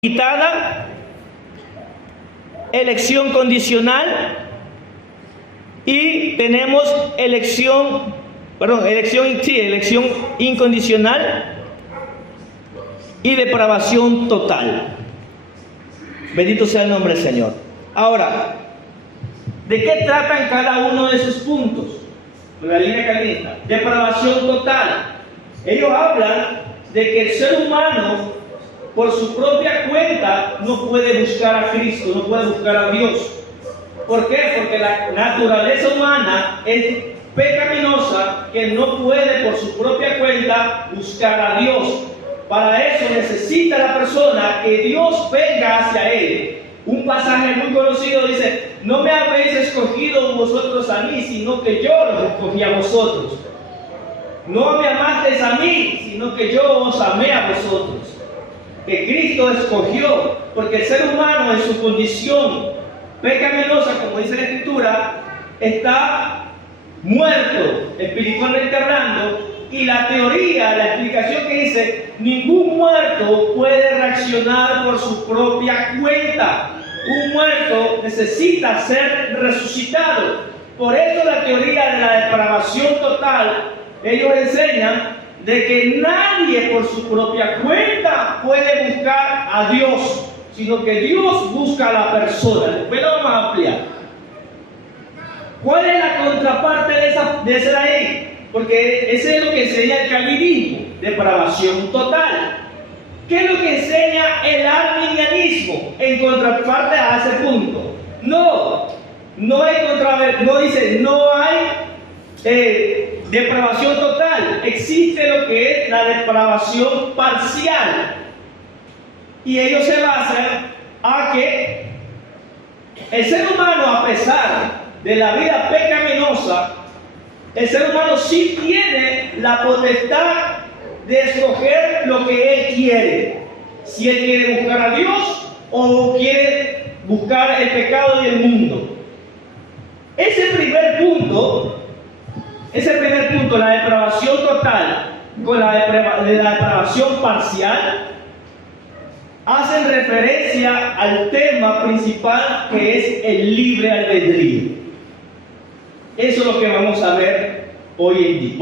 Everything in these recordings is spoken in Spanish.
limitada, elección condicional y tenemos elección incondicional y depravación total. Bendito sea el nombre del Señor. Ahora, ¿de qué tratan cada uno de esos puntos? La línea calvinista. Depravación total. Ellos hablan de que el ser humano, por su propia cuenta, no puede buscar a Cristo, no puede buscar a Dios. ¿Por qué? Porque la naturaleza humana es pecaminosa, que no puede por su propia cuenta buscar a Dios. Para eso necesita la persona que Dios venga hacia él. Un pasaje muy conocido dice: no me habéis escogido vosotros a mí, sino que yo los escogí a vosotros. No me amasteis a mí, sino que yo os amé a vosotros. Que Cristo escogió, porque el ser humano en su condición pecaminosa, como dice la Escritura, está muerto espiritualmente hablando. Y la teoría, la explicación que dice: ningún muerto puede reaccionar por su propia cuenta. Un muerto necesita ser resucitado. Por eso la teoría de la depravación total, ellos enseñan de que nadie por su propia cuenta puede buscar a Dios, sino que Dios busca a la persona. Después lo vamos a ampliar. ¿Cuál es la contraparte de esa ley? Porque ese es lo que enseña el calvinismo, depravación total. ¿Qué es lo que enseña el arminianismo en contraparte a ese punto? No dice, no hay depravación total. Existe lo que es la depravación parcial. Y ellos se basan a que el ser humano, a pesar de la vida pecaminosa, el ser humano sí tiene la potestad de escoger lo que él quiere. Si él quiere buscar a Dios o quiere buscar el pecado y el mundo. Ese primer punto, la depravación total con la depravación parcial, hacen referencia al tema principal, que es el libre albedrío. Eso es lo que vamos a ver hoy,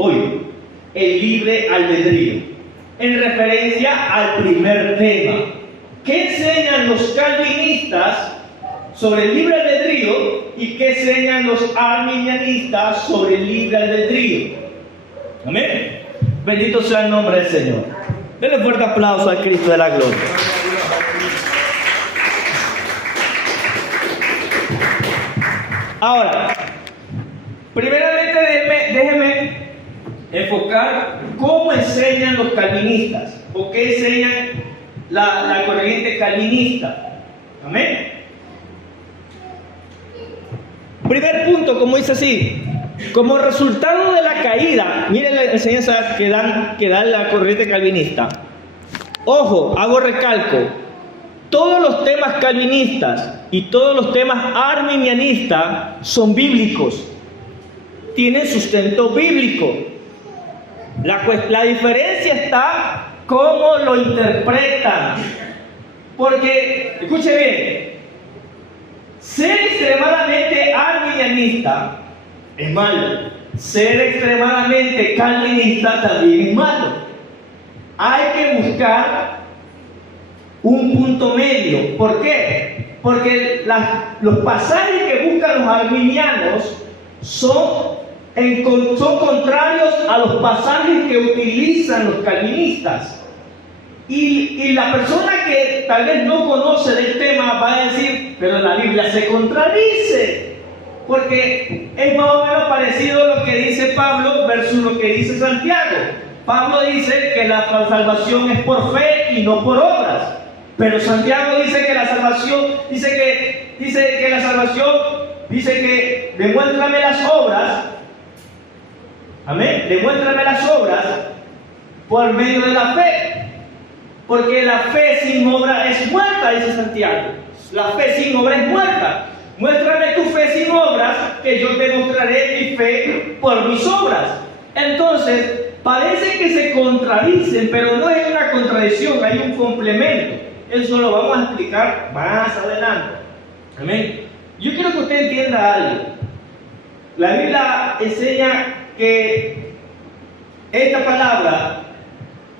el libre albedrío, en referencia al primer tema. ¿Qué enseñan los calvinistas sobre el libre albedrío y qué enseñan los arminianistas sobre el libre albedrío? Amén. Bendito sea el nombre del Señor. Denle fuerte aplauso al Cristo de la gloria. Ahora, primeramente déjenme enfocar cómo enseñan los calvinistas o qué enseñan la corriente calvinista. Amén. Primer punto, como dice así: como resultado de la caída, miren la enseñanza que da la corriente calvinista. Ojo, hago recalco: todos los temas calvinistas y todos los temas arminianistas son bíblicos, tienen sustento bíblico. La diferencia está cómo lo interpretan. Porque, escuche bien, ser extremadamente arminianista es malo. Ser extremadamente calvinista también es malo. Hay que buscar un punto medio. ¿Por qué? Porque los pasajes que buscan los arminianos son contrarios a los pasajes que utilizan los calvinistas. Y la persona que tal vez no conoce del tema va a decir: pero la Biblia se contradice. Porque es más o menos parecido a lo que dice Pablo versus lo que dice Santiago. Pablo dice que la salvación es por fe y no por obras. Pero Santiago dice que la salvación, dice que demuéstrame las obras. Amén. Demuéstrame las obras por medio de la fe. Porque la fe sin obra es muerta, dice Santiago. La fe sin obra es muerta. Muéstrame tu fe sin obras, que yo te mostraré mi fe por mis obras. Entonces, parece que se contradicen, pero no es una contradicción, hay un complemento. eso lo vamos a explicar más adelante. Amén. Yo quiero que usted entienda algo. La Biblia enseña que esta palabra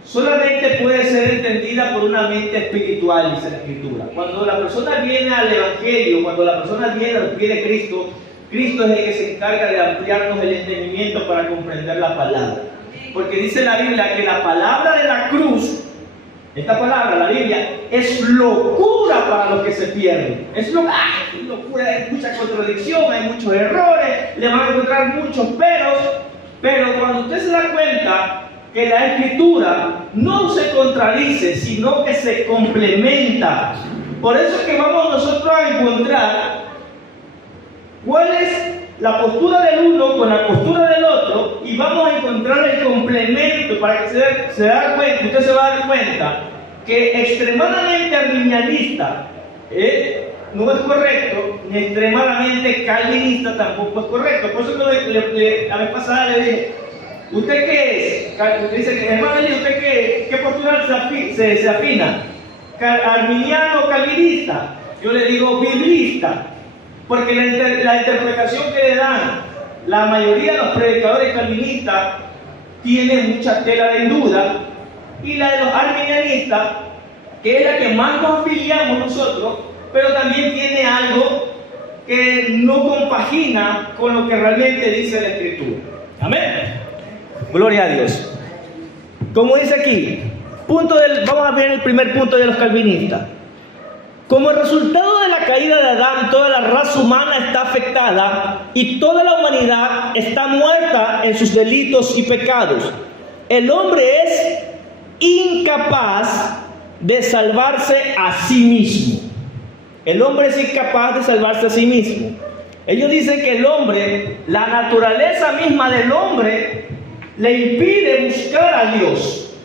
solamente puede ser entendida por una mente espiritual, dice la Escritura. Cuando la persona viene al Evangelio, cuando la persona viene al pie de Cristo, Cristo es el que se encarga de ampliarnos el entendimiento para comprender la palabra. Porque dice la Biblia que la palabra de la cruz, esta palabra, la Biblia, es locura para los que se pierden. Es locura, hay mucha contradicción, hay muchos errores, le van a encontrar muchos peros. Pero cuando usted se da cuenta que la Escritura no se contradice, sino que se complementa. Por eso es que vamos nosotros a encontrar cuál es la postura del uno con la postura del otro, y vamos a encontrar el complemento para que usted se va a dar cuenta que extremadamente arminianista no es correcto, ni extremadamente calvinista tampoco es correcto. Por eso que la vez pasada le dije, ¿usted qué es? Usted dice, hermano, ¿usted qué postura se afina? ¿Arminiano o calvinista? Yo le digo biblista, porque la interpretación que le dan la mayoría de los predicadores calvinistas tiene mucha tela de duda, y la de los arminianistas, que es la que más nos afiliamos nosotros, pero también tiene algo que no compagina con lo que realmente dice la Escritura. Amén. Gloria a Dios. Como dice aquí, vamos a ver el primer punto de los calvinistas. Como resultado de la caída de Adán, toda la raza humana está afectada y toda la humanidad está muerta en sus delitos y pecados. El hombre es incapaz de salvarse a sí mismo. El hombre es incapaz de salvarse a sí mismo. Ellos dicen que el hombre, la naturaleza misma del hombre, le impide buscar a Dios.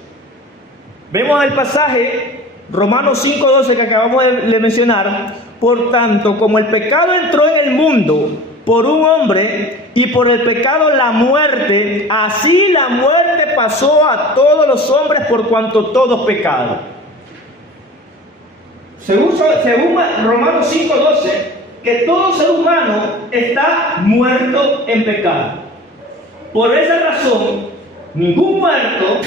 Vemos el pasaje Romanos 5:12 que acabamos de mencionar. Por tanto, como el pecado entró en el mundo por un hombre y por el pecado la muerte, así la muerte pasó a todos los hombres por cuanto todos pecaron. Según Romanos 5:12, que todo ser humano está muerto en pecado. Por esa razón, ningún muerto,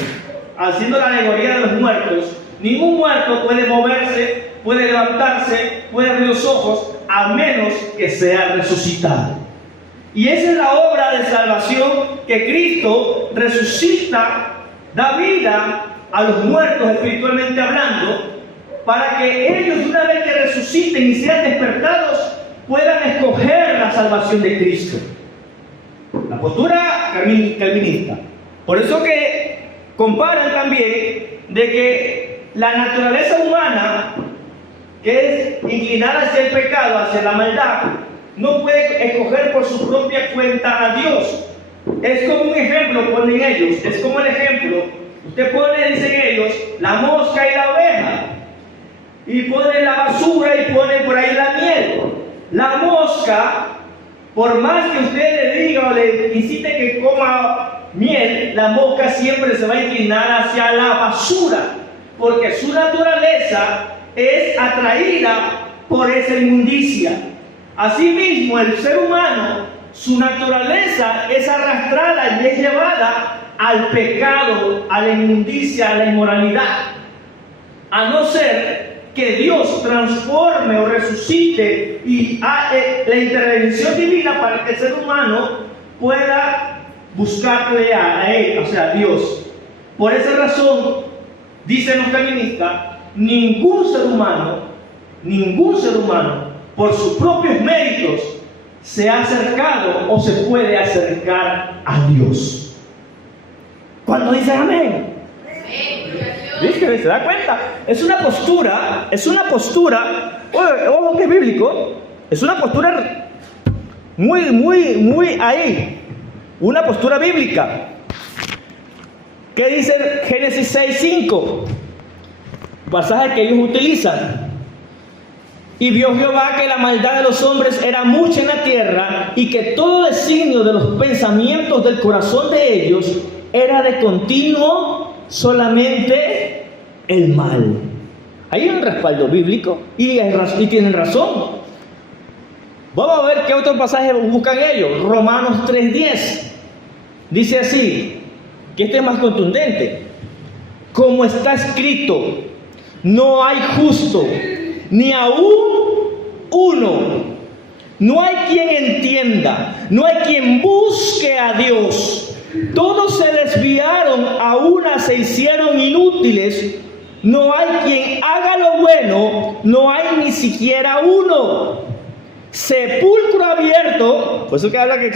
haciendo la alegoría de los muertos, ningún muerto puede moverse, puede levantarse, puede abrir los ojos, a menos que sea resucitado. Y esa es la obra de salvación, que Cristo resucita, da vida a los muertos espiritualmente hablando, para que ellos, una vez que resuciten y sean despertados, puedan escoger la salvación de Cristo. La postura calvinista. Por eso que comparan también de que la naturaleza humana, que es inclinada hacia el pecado, hacia la maldad, no puede escoger por su propia cuenta a Dios. Es como un ejemplo, ponen ellos, es como el ejemplo, usted pone, dicen ellos, la mosca y la oveja, y pone la basura y pone por ahí la miel. La mosca, por más que usted le diga o le incite que coma miel, la mosca siempre se va a inclinar hacia la basura, porque su naturaleza es atraída por esa inmundicia. Asimismo, el ser humano, su naturaleza es arrastrada y es llevada al pecado, a la inmundicia, a la inmoralidad, a no ser que Dios transforme o resucite y la intervención divina para que el ser humano pueda buscarle a Él, o sea, a Dios. Por esa razón, dicen los calvinistas, ningún ser humano, por sus propios méritos, se ha acercado o se puede acercar a Dios. Cuando dicen amén, ¿viste? ¿Se da cuenta? Es una postura, ojo que es bíblico, es una postura muy ahí, una postura bíblica. ¿Qué dice Génesis 6:5? Pasaje que ellos utilizan. Y vio Jehová que la maldad de los hombres era mucha en la tierra, y que todo designio de los pensamientos del corazón de ellos era de continuo solamente el mal. Hay un respaldo bíblico y tienen razón. Vamos a ver qué otro pasaje buscan ellos. Romanos 3:10. Dice así, que este es más contundente. Como está escrito, no hay justo, ni aún uno. No hay quien entienda, no hay quien busque a Dios. Todos se desviaron, a una se hicieron inútiles. No hay quien haga lo bueno, no hay ni siquiera uno. Sepulcro abierto, por eso que habla que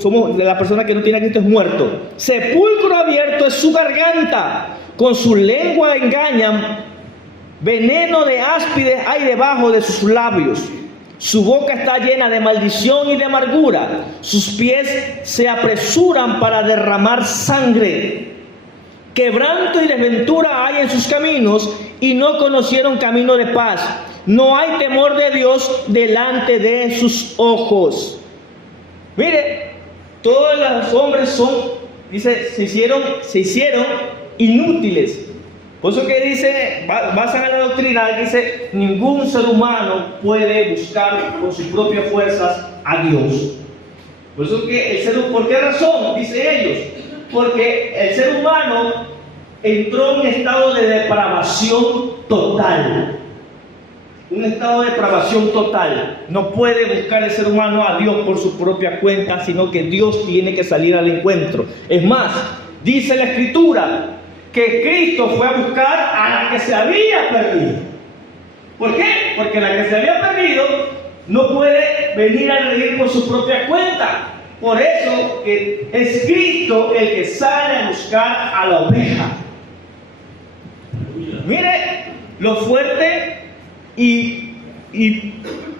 somos de la persona que no tiene a Cristo es muerto. Sepulcro abierto es su garganta, con su lengua engañan, veneno de áspides hay debajo de sus labios. Su boca está llena de maldición y de amargura, sus pies se apresuran para derramar sangre. Quebranto y desventura hay en sus caminos, y no conocieron camino de paz. No hay temor de Dios delante de sus ojos. Mire, todos los hombres se hicieron inútiles. Por eso que dice, basan en la doctrina, dice, ningún ser humano puede buscar con sus propias fuerzas a Dios. Por eso que ¿por qué razón? Dice ellos. Porque el ser humano entró en un estado de depravación total. Un estado de depravación total. No puede buscar el ser humano a Dios por su propia cuenta, sino que Dios tiene que salir al encuentro. Es más, dice la Escritura que Cristo fue a buscar a la que se había perdido. ¿Por qué? Porque la que se había perdido no puede venir a reír por su propia cuenta. Por eso que es Cristo el que sale a buscar a la oveja. Mire lo fuerte y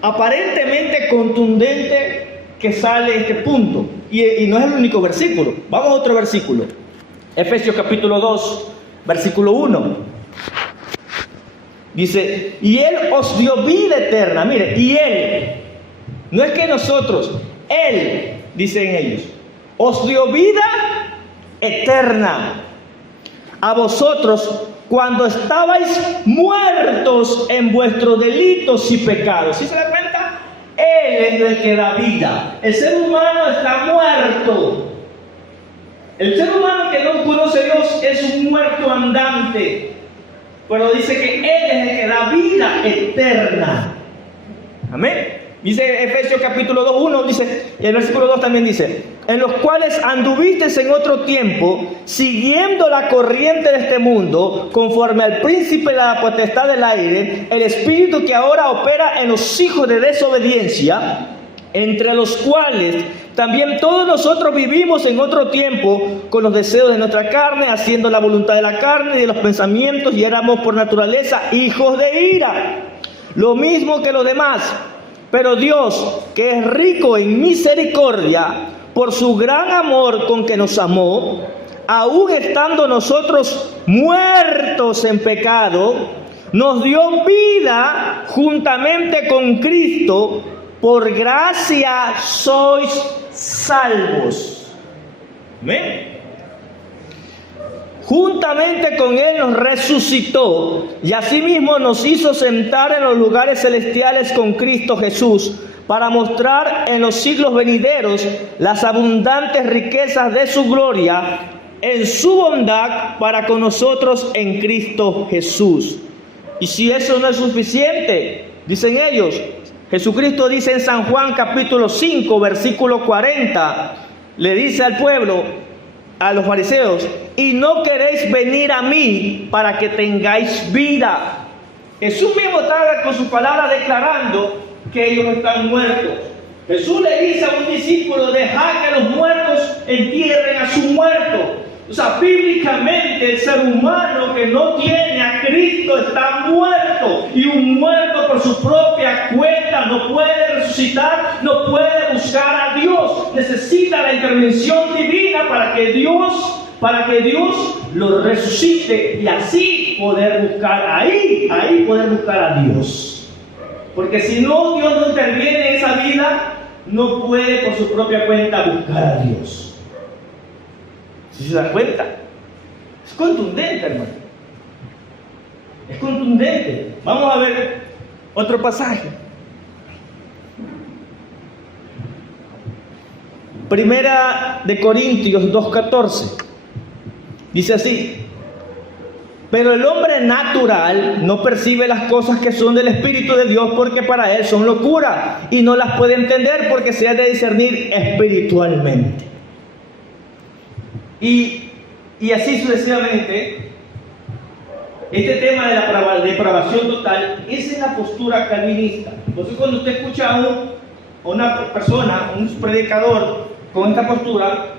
aparentemente contundente que sale este punto. Y no es el único versículo. Vamos a otro versículo. Efesios capítulo 2, versículo 1. Dice, y Él os dio vida eterna. Mire, y Él, no es que nosotros, Él, dicen ellos, os dio vida eterna a vosotros cuando estabais muertos en vuestros delitos y pecados. ¿Sí se da cuenta? Él es el que da vida. El ser humano está muerto. El ser humano que no conoce a Dios es un muerto andante. Pero dice que Él es el que da vida eterna. Amén. Dice Efesios capítulo 2, 1, dice, y el versículo 2 también dice, en los cuales anduvisteis en otro tiempo, siguiendo la corriente de este mundo, conforme al príncipe de la potestad del aire, el espíritu que ahora opera en los hijos de desobediencia, entre los cuales también todos nosotros vivimos en otro tiempo con los deseos de nuestra carne, haciendo la voluntad de la carne y de los pensamientos, y éramos por naturaleza hijos de ira, lo mismo que los demás. Pero Dios, que es rico en misericordia, por su gran amor con que nos amó, aun estando nosotros muertos en pecado, nos dio vida juntamente con Cristo. Por gracia sois salvos. ¿Ven? Juntamente con Él nos resucitó y asimismo nos hizo sentar en los lugares celestiales con Cristo Jesús, para mostrar en los siglos venideros las abundantes riquezas de su gloria en su bondad para con nosotros en Cristo Jesús. Y si eso no es suficiente, dicen ellos, Jesucristo dice en San Juan capítulo 5, versículo 40, le dice al pueblo, a los fariseos, y no queréis venir a mí para que tengáis vida. Jesús mismo está con sus palabras declarando que ellos están muertos. Jesús le dice a un discípulo, dejad que los muertos entierren a su muerto. O sea, bíblicamente el ser humano que no tiene a Cristo está muerto, y un muerto por su propia cuenta no puede resucitar, no puede buscar a Dios. Necesita la intervención divina para que Dios lo resucite y así poder buscar ahí poder buscar a Dios. Porque si no, Dios no interviene en esa vida, no puede por su propia cuenta buscar a Dios. ¿Sí se dan cuenta? Es contundente, hermano. Es contundente. Vamos a ver otro pasaje. Primera de Corintios 2:14. Dice así: pero el hombre natural no percibe las cosas que son del Espíritu de Dios, porque para él son locura, y no las puede entender porque se ha de discernir espiritualmente. Y así sucesivamente. Este tema de la depravación total, esa es la postura calvinista. Entonces, cuando usted escucha a una persona, un predicador con esta postura,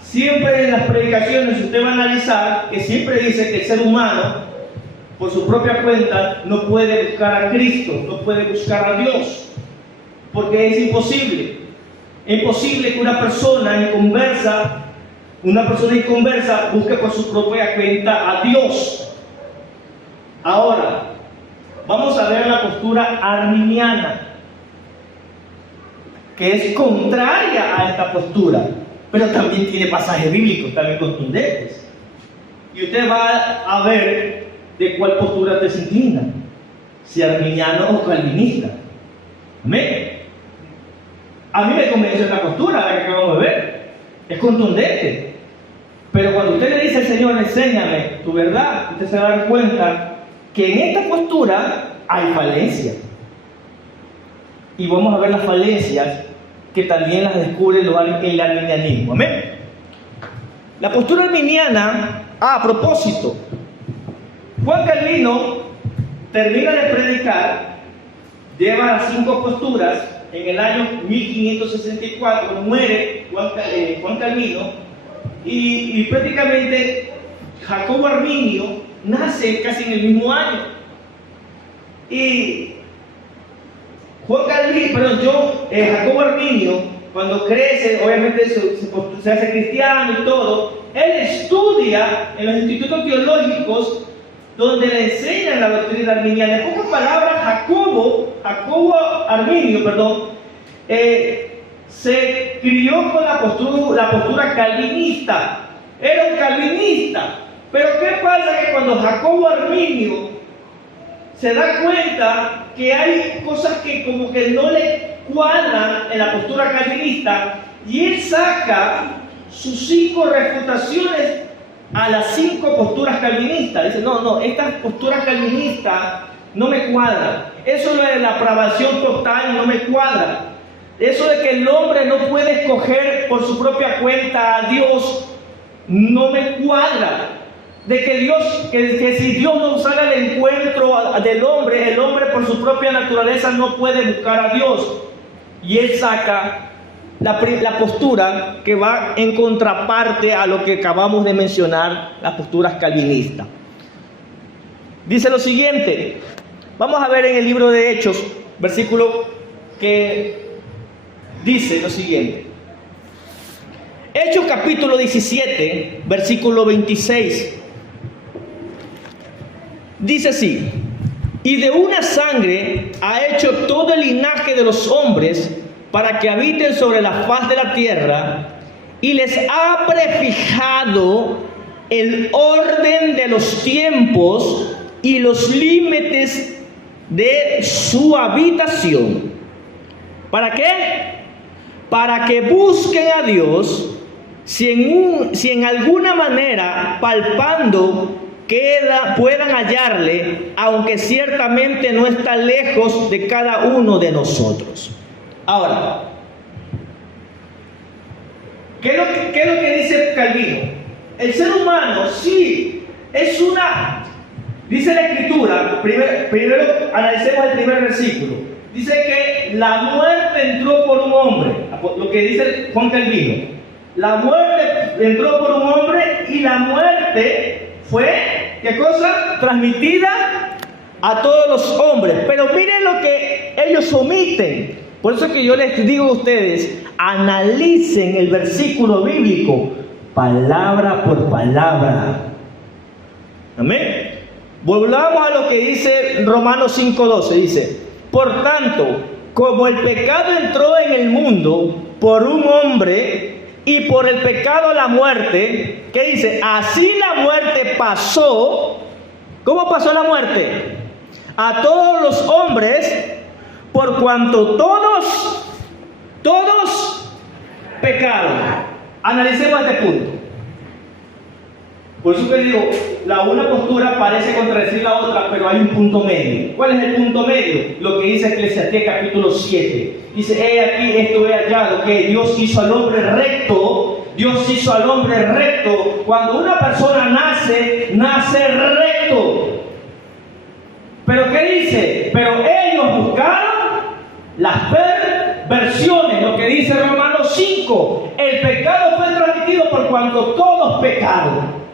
siempre en las predicaciones usted va a analizar que siempre dice que el ser humano, por su propia cuenta, no puede buscar a Cristo, no puede buscar a Dios, porque es imposible. Es imposible que una persona inconversa busque por su propia cuenta a Dios. Ahora, vamos a ver la postura arminiana, que es contraria a esta postura, pero también tiene pasajes bíblicos también contundentes. Y usted va a ver de cuál postura te se inclina, si arminiano o calvinista. Amén. A mí me convence esta postura, la que acabamos de ver. Es contundente. Pero cuando usted le dice al Señor, enséñame tu verdad, usted se va a dar cuenta que en esta postura hay falencias. Y vamos a ver las falencias que también las descubre el arminianismo. Amén. La postura arminiana, a propósito, Juan Calvino termina de predicar, lleva las 5 posturas. En el año 1564 muere Juan Calvino. Y prácticamente Jacobo Arminio nace casi en el mismo año. Y Jacobo Arminio, cuando crece, obviamente se hace cristiano y todo, él estudia en los institutos teológicos donde le enseñan la doctrina arminiana. En pocas palabras, Jacobo Arminio, se crió con la postura calvinista. Era un calvinista. Pero ¿qué pasa? Que cuando Jacobo Arminio se da cuenta que hay cosas que como que no le cuadran en la postura calvinista, y él saca sus 5 refutaciones a las 5 posturas calvinistas. Dice, no, estas posturas calvinistas no me cuadran. Eso de la depravación total no me cuadra. Eso de que el hombre no puede escoger por su propia cuenta a Dios no me cuadra. De que si Dios no sale al encuentro del hombre, el hombre por su propia naturaleza no puede buscar a Dios. Y él saca la postura que va en contraparte a lo que acabamos de mencionar, las posturas calvinistas. Dice lo siguiente, vamos a ver en el libro de Hechos, versículo que dice lo siguiente. Hechos capítulo 17, versículo 26. Dice así: y de una sangre ha hecho todo el linaje de los hombres para que habiten sobre la faz de la tierra, y les ha prefijado el orden de los tiempos y los límites de su habitación. ¿Para qué? Para que busquen a Dios, si en alguna manera palpando puedan hallarle, aunque ciertamente no está lejos de cada uno de nosotros. Ahora, ¿qué es lo que dice Calvino? El ser humano sí es dice la Escritura, primero analicemos el primer versículo. Dice que la muerte entró por un hombre, lo que dice Juan Calvino. La muerte entró por un hombre, y la muerte fue, ¿qué cosa? Transmitida a todos los hombres. Pero miren lo que ellos omiten. Por eso es que yo les digo a ustedes, analicen el versículo bíblico palabra por palabra. Amén. Volvamos a lo que dice Romanos 5:12. Dice: por tanto, como el pecado entró en el mundo por un hombre, y por el pecado la muerte, ¿qué dice? Así la muerte pasó ¿Cómo pasó la muerte? A todos los hombres, por cuanto todos pecaron. Analicemos este punto. Por eso que digo, una postura parece contradecir la otra, pero hay un punto medio. ¿Cuál es el punto medio? Lo que dice Eclesiastés capítulo 7. Dice, he aquí, esto he hallado, que Dios hizo al hombre recto. Dios hizo al hombre recto. Cuando una persona nace recto. ¿Pero qué dice? Pero ellos buscaron las perversiones. Lo que dice Romanos 5. El pecado fue transmitido por cuanto todos pecaron.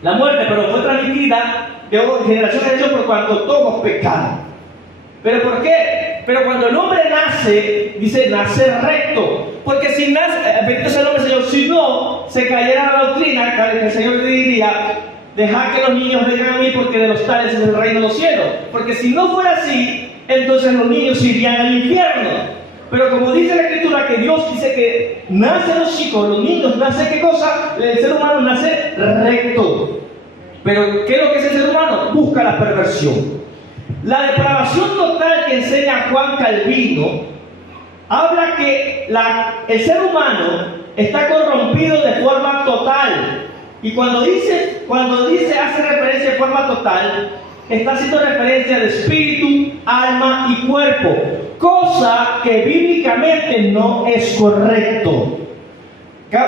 La muerte, pero fue transmitida de generación en generación por cuanto todos pecaron. ¿Pero por qué? Pero cuando el hombre nace, dice nacer recto. Porque si nace, bendito sea el nombre del Señor, si no, se cayera la doctrina que el Señor le diría, dejad que los niños vengan a mí porque de los tales es el reino de los cielos. Porque si no fuera así, entonces los niños irían al infierno. Pero como dice la Escritura que Dios dice que nacen los chicos, los niños, nace ¿qué cosa? El ser humano nace recto. Pero ¿qué es lo que es el ser humano? Busca la perversión. La depravación total que enseña Juan Calvino habla que el ser humano está corrompido de forma total. Y cuando dice hace referencia de forma total, está haciendo referencia de espíritu, alma y cuerpo, cosa que bíblicamente no es correcto.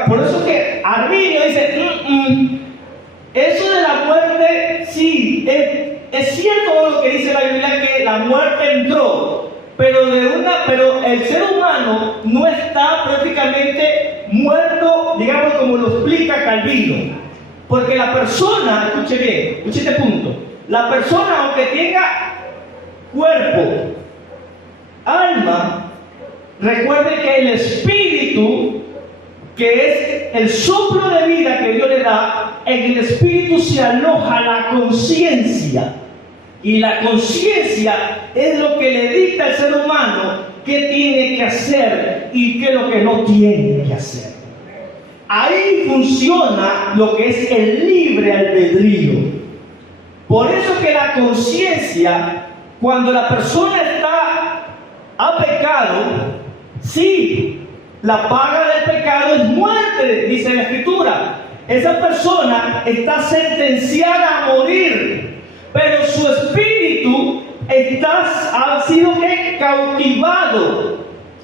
Por eso que Arminio dice, eso de la muerte, sí, es cierto lo que dice la Biblia, que la muerte entró, pero el ser humano no está prácticamente muerto, digamos como lo explica Calvino. Porque la persona, escuche bien, escuche este punto, la persona aunque tenga cuerpo, alma, recuerde que el espíritu, que es el soplo de vida que Dios le da, en el espíritu se aloja la conciencia. Y la conciencia es lo que le dicta al ser humano qué tiene que hacer y qué es lo que no tiene que hacer. Ahí funciona lo que es el libre albedrío. Por eso que la conciencia, cuando la persona ha pecado, sí, la paga del pecado es muerte, dice la Escritura. Esa persona está sentenciada a morir, pero su espíritu ha sido cautivado.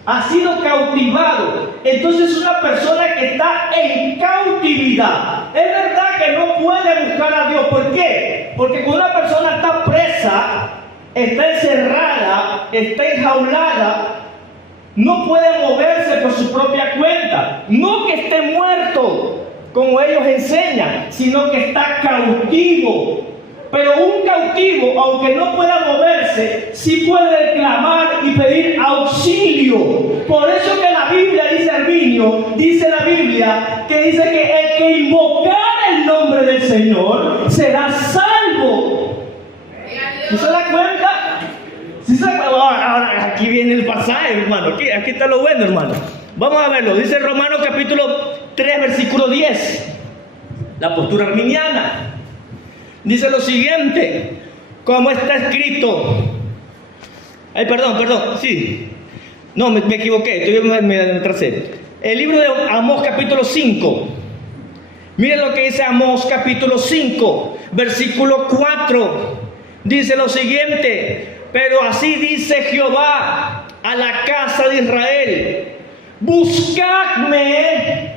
Ha sido cautivado. Entonces una persona que está en cautividad. Es verdad que no puede buscar a Dios. ¿Por qué? Porque cuando una persona está presa, está encerrada, está enjaulada, no puede moverse por su propia cuenta. No que esté muerto, como ellos enseñan, sino que está cautivo. Pero un cautivo, aunque no pueda moverse, sí puede clamar y pedir auxilio. Por eso que la Biblia, dice Arminio, dice la Biblia, que dice que el que invocar el nombre del Señor será salvo. ¿Sí se da cuenta? ¿Sí se da cuenta? Ahora, aquí viene el pasaje, hermano. Aquí está lo bueno, hermano. Vamos a verlo. Dice Romanos capítulo 3, versículo 10. La postura arminiana. Dice lo siguiente, como está escrito. Sí. No, me equivoqué, me atrasé. El libro de Amós capítulo 5. Miren lo que dice Amós capítulo 5, versículo 4. Dice lo siguiente, pero así dice Jehová a la casa de Israel, buscadme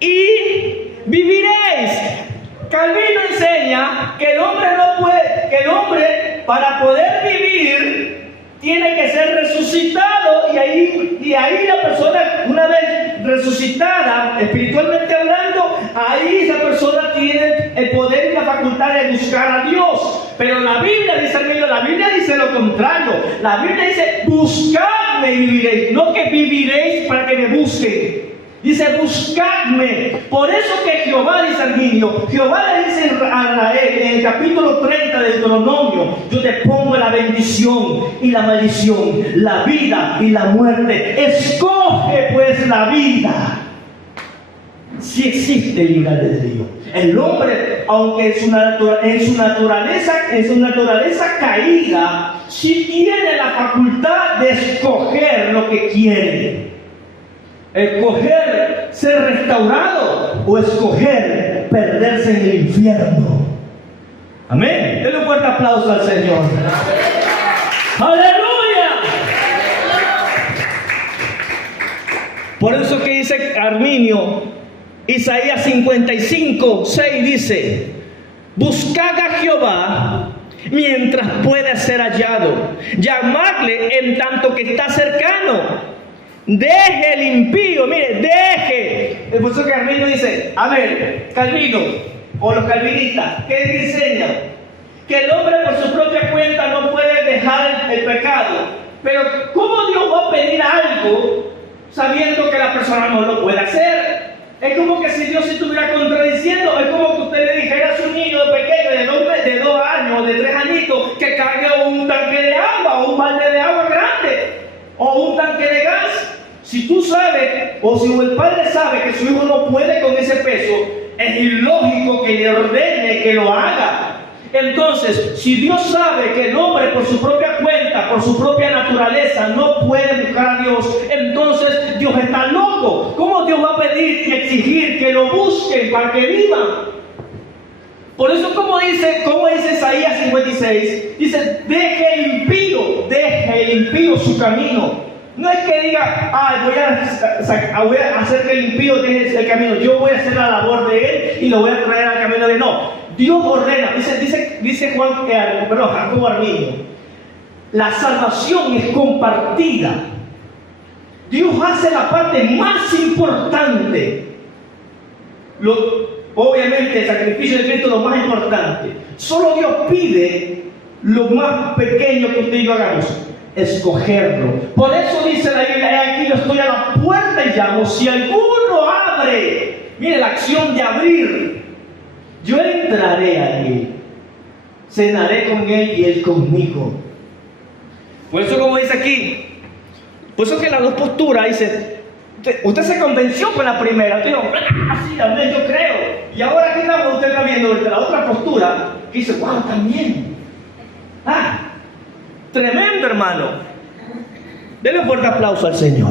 y viviréis. Calvino enseña que el hombre para poder vivir tiene que ser resucitado, y ahí la persona, una vez resucitada, espiritualmente hablando, ahí esa persona tiene el poder y la facultad de buscar a Dios. Pero la Biblia dice lo contrario. La Biblia dice, buscadme y viviréis, no que viviréis para que me busquen. Dice, buscadme. Por eso que Jehová, dice Arminio, Jehová le dice a Israel en el capítulo 30 del Deuteronomio, yo te pongo la bendición y la maldición, la vida y la muerte. Escoge pues la vida. Sí existe libre albedrío. El hombre, aunque en su naturaleza caída, sí tiene la facultad de escoger lo que quiere. Escoger ser restaurado o escoger perderse en el infierno. Amén. Denle un fuerte aplauso al Señor. ¡Aleluya! Por eso que dice Arminio, Isaías 55:6 dice: buscad a Jehová mientras pueda ser hallado, llamadle en tanto que está cercano. Deje el impío, mire, deje. Por eso que Arminio dice, a ver, Calvino o los calvinistas, ¿qué enseñan? Que el hombre por su propia cuenta no puede dejar el pecado. Pero ¿cómo Dios va a pedir algo sabiendo que la persona no lo puede hacer? Es como que si Dios se estuviera contradiciendo. Es como que usted le dijera a su niño pequeño de 2 años o de 3 añitos que cargue un tanque de agua o un balde de agua grande o un tanque de gas. Si tú sabes, o si el padre sabe que su hijo no puede con ese peso, es ilógico que le ordene que lo haga. Entonces, si Dios sabe que el hombre por su propia cuenta, por su propia naturaleza, no puede buscar a Dios, entonces Dios está loco. ¿Cómo Dios va a pedir y exigir que lo busquen para que vivan? Por eso, como dice Isaías 56, dice, deje el impío su camino. No es que diga, voy a hacer que el impío deje el camino, yo voy a hacer la labor de él y lo voy a traer al camino de él. No, Dios ordena, dice Jacobo Arminio, la salvación es compartida. Dios hace la parte más importante. Obviamente el sacrificio de Cristo es lo más importante. Solo Dios pide lo más pequeño que usted y yo hagamos: escogerlo. Por eso dice la Biblia: aquí yo estoy a la puerta y llamo, si alguno abre. Mire la acción de abrir. Yo entraré a él, cenaré con él y él conmigo. Por eso, como dice aquí, por eso que las dos posturas, dice, usted se convenció con la primera, usted dijo, sí, amén, yo creo. Y ahora que estamos, usted está viendo la otra postura, que dice, wow, también. Tremendo, hermano. Denle un fuerte aplauso al Señor.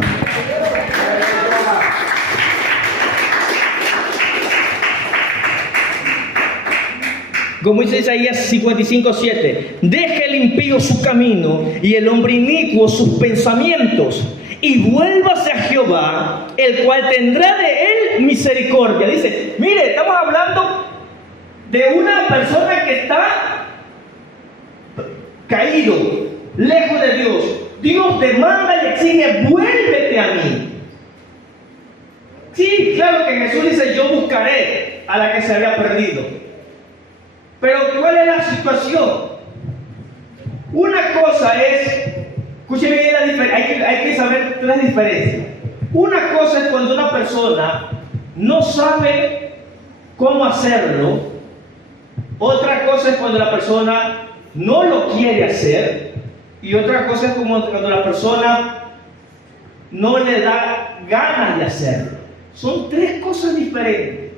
Como dice Isaías 55:7, deje el impío su camino y el hombre inicuo sus pensamientos, y vuélvase a Jehová, el cual tendrá de él misericordia. Dice, mire, estamos hablando de una persona que está caído, lejos de Dios. Dios demanda y exige, vuélvete a mí. Sí, claro que Jesús dice, yo buscaré a la que se había perdido. Pero ¿cuál es la situación? Una cosa es, escúcheme bien la diferencia, hay que saber las diferencias. Una cosa es cuando una persona no sabe cómo hacerlo. Otra cosa es cuando la persona no lo quiere hacer. Y otra cosa es como cuando la persona no le da ganas de hacerlo. Son 3 cosas diferentes.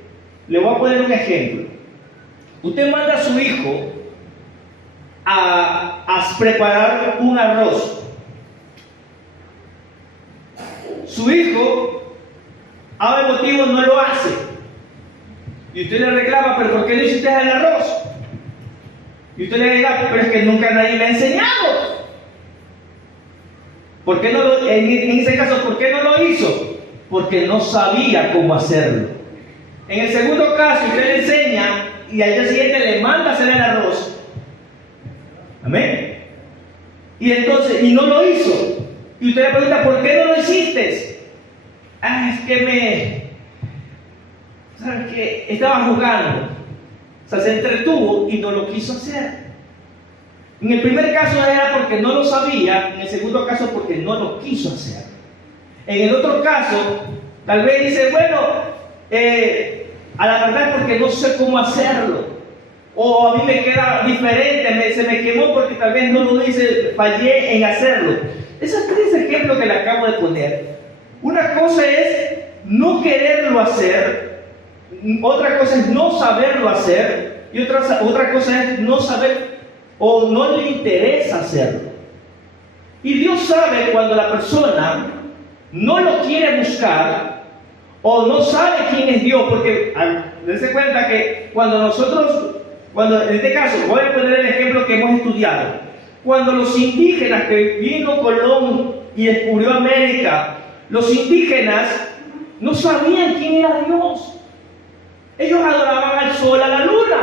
Le voy a poner un ejemplo. Usted manda a su hijo a preparar un arroz. Su hijo, a un motivo, no lo hace. Y usted le reclama, pero ¿por qué no hiciste el arroz? Y usted le diga, pero es que nunca nadie me ha enseñado. ¿Por qué no en ese caso, ¿por qué no lo hizo? Porque no sabía cómo hacerlo. En el segundo caso, usted le enseña y al día siguiente le manda a hacer el arroz. Amén. Y entonces, y no lo hizo. Y usted le pregunta, ¿por qué no lo hiciste? Es que ¿sabes qué? Estaba jugando. O sea, se entretuvo y no lo quiso hacer. En el primer caso era porque no lo sabía, en el segundo caso porque no lo quiso hacer. En el otro caso, tal vez dice, bueno, a la verdad es porque no sé cómo hacerlo. O a mí me queda diferente, se me quemó porque tal vez no lo hice, fallé en hacerlo. Esos 3 ejemplos que le acabo de poner. Una cosa es no quererlo hacer otra cosa es no saberlo hacer, y otra cosa es no saber o no le interesa hacerlo. Y Dios sabe cuando la persona no lo quiere buscar o no sabe quién es Dios, porque dense cuenta que cuando en este caso, voy a poner el ejemplo que hemos estudiado, cuando los indígenas que vino Colón y descubrió América, los indígenas no sabían quién era Dios. Ellos adoraban al sol, a la luna.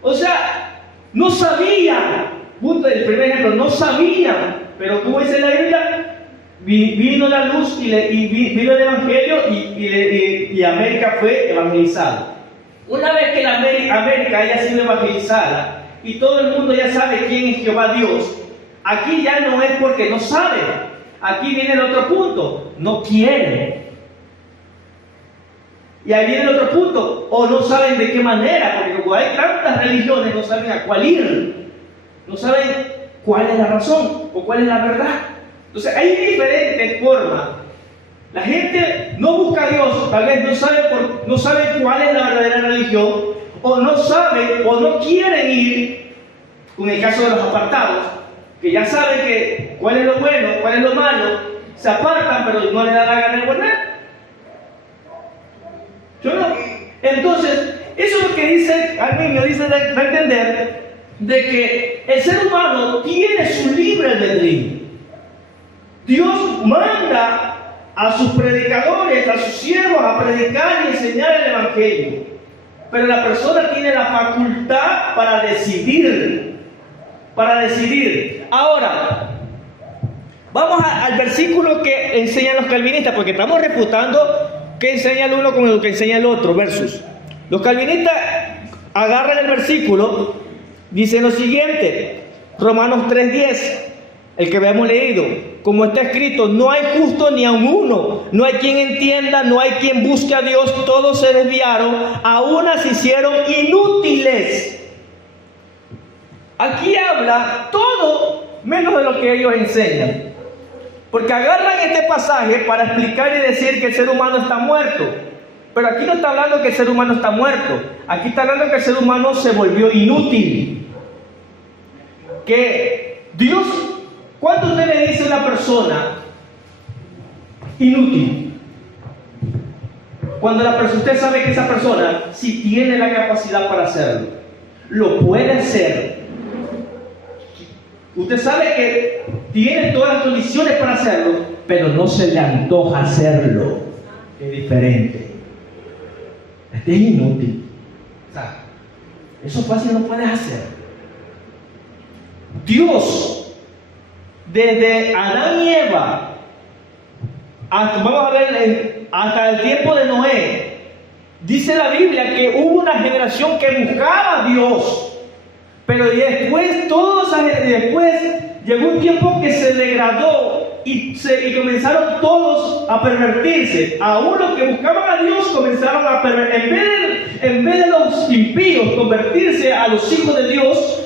O sea, no sabían. Punto del primer ejemplo, no sabían. Pero como dice la Biblia, vino la luz y vino el Evangelio y América fue evangelizada. Una vez que América haya sido evangelizada y todo el mundo ya sabe quién es Jehová Dios, aquí ya no es porque no saben. Aquí viene el otro punto, no quieren. Y ahí viene el otro punto, o no saben de qué manera, porque como hay tantas religiones, no saben a cuál ir, no saben cuál es la razón o cuál es la verdad. Entonces hay diferentes formas. La gente no busca a Dios, tal vez no sabe cuál es la verdadera religión, o no saben o no quieren ir, con el caso de los apartados, que ya saben cuál es lo bueno, cuál es lo malo, se apartan pero no les da la gana de volver. ¿Yo no? Entonces, eso es lo que dice al niño, dice de entender de que el ser humano tiene su libre albedrío. Dios manda a sus predicadores, a sus siervos a predicar y enseñar el Evangelio. Pero la persona tiene la facultad para decidir. Ahora, vamos al versículo que enseñan los calvinistas, porque estamos refutando qué enseña el uno con lo que enseña el otro, versus. Los calvinistas agarran el versículo, dicen lo siguiente, Romanos 3:10, el que habíamos leído, como está escrito, no hay justo ni aun uno, no hay quien entienda, no hay quien busque a Dios, todos se desviaron, a unas se hicieron inútiles. Aquí habla todo menos de lo que ellos enseñan. Porque agarran este pasaje para explicar y decir que el ser humano está muerto. Pero aquí no está hablando que el ser humano está muerto. Aquí está hablando que el ser humano se volvió inútil. Que Dios, ¿cuánto usted le dice a una persona inútil? Cuando usted sabe que esa persona sí tiene la capacidad para hacerlo, lo puede hacer. Usted sabe que tiene todas las condiciones para hacerlo, pero no se le antoja hacerlo. Es diferente. Este es inútil. O sea, eso fácil no puedes hacer. Dios, desde Adán y Eva, hasta el tiempo de Noé, dice la Biblia que hubo una generación que buscaba a Dios. Pero después llegó un tiempo que se degradó y comenzaron todos a pervertirse. Aún los que buscaban a Dios comenzaron a pervertirse. En vez de los impíos convertirse a los hijos de Dios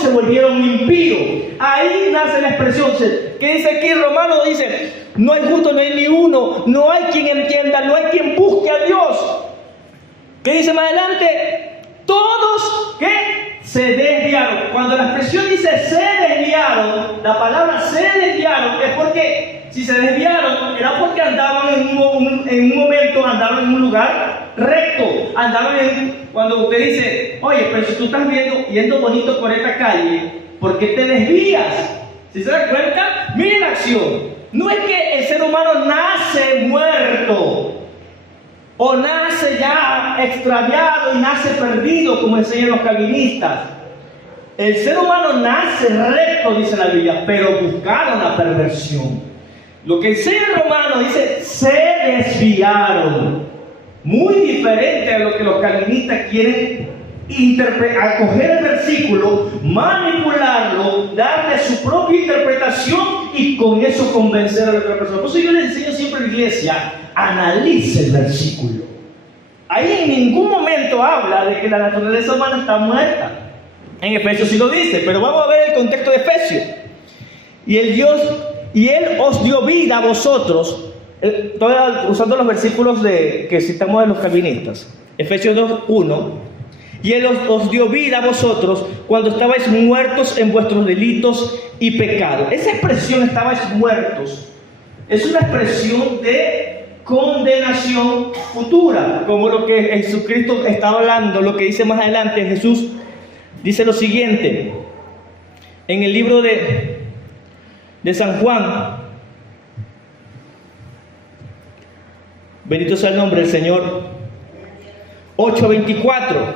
se volvieron impíos. Ahí nace la expresión que dice aquí Romano, dice, no hay justo, no hay ni uno, no hay quien entienda, no hay quien busque a Dios. ¿Qué dice más adelante? Todos, ¿qué? Se desviaron. Cuando la expresión dice se desviaron, la palabra se desviaron es porque si se desviaron era porque andaban en un momento, andaban en un lugar recto, cuando usted dice, oye, pero si tú estás yendo bonito por esta calle, ¿por qué te desvías? Si se dan cuenta, miren la acción. No es que el ser humano nace muerto o nace ya extraviado y nace perdido, como enseñan los calvinistas. El ser humano nace recto, dice la Biblia, pero buscaron la perversión. Lo que enseña el Romano dice, se desviaron. Muy diferente a lo que los calvinistas quieren acoger el versículo, manipularlo, darle su propia interpretación y con eso convencer a la otra persona. Por eso yo les enseño siempre a la iglesia, analice el versículo. Ahí en ningún momento habla de que la naturaleza humana está muerta. En Efesios sí lo dice, pero vamos a ver el contexto de Efesios. Y Él os dio vida a vosotros, usando los versículos que citamos de los calvinistas. Efesios 2:1, y Él os dio vida a vosotros cuando estabais muertos en vuestros delitos y pecados. Esa expresión, estabais muertos, es una expresión de condenación futura, como lo que Jesucristo está hablando, lo que dice más adelante. Jesús dice lo siguiente, en el libro de San Juan, bendito sea el nombre del Señor, 8:24,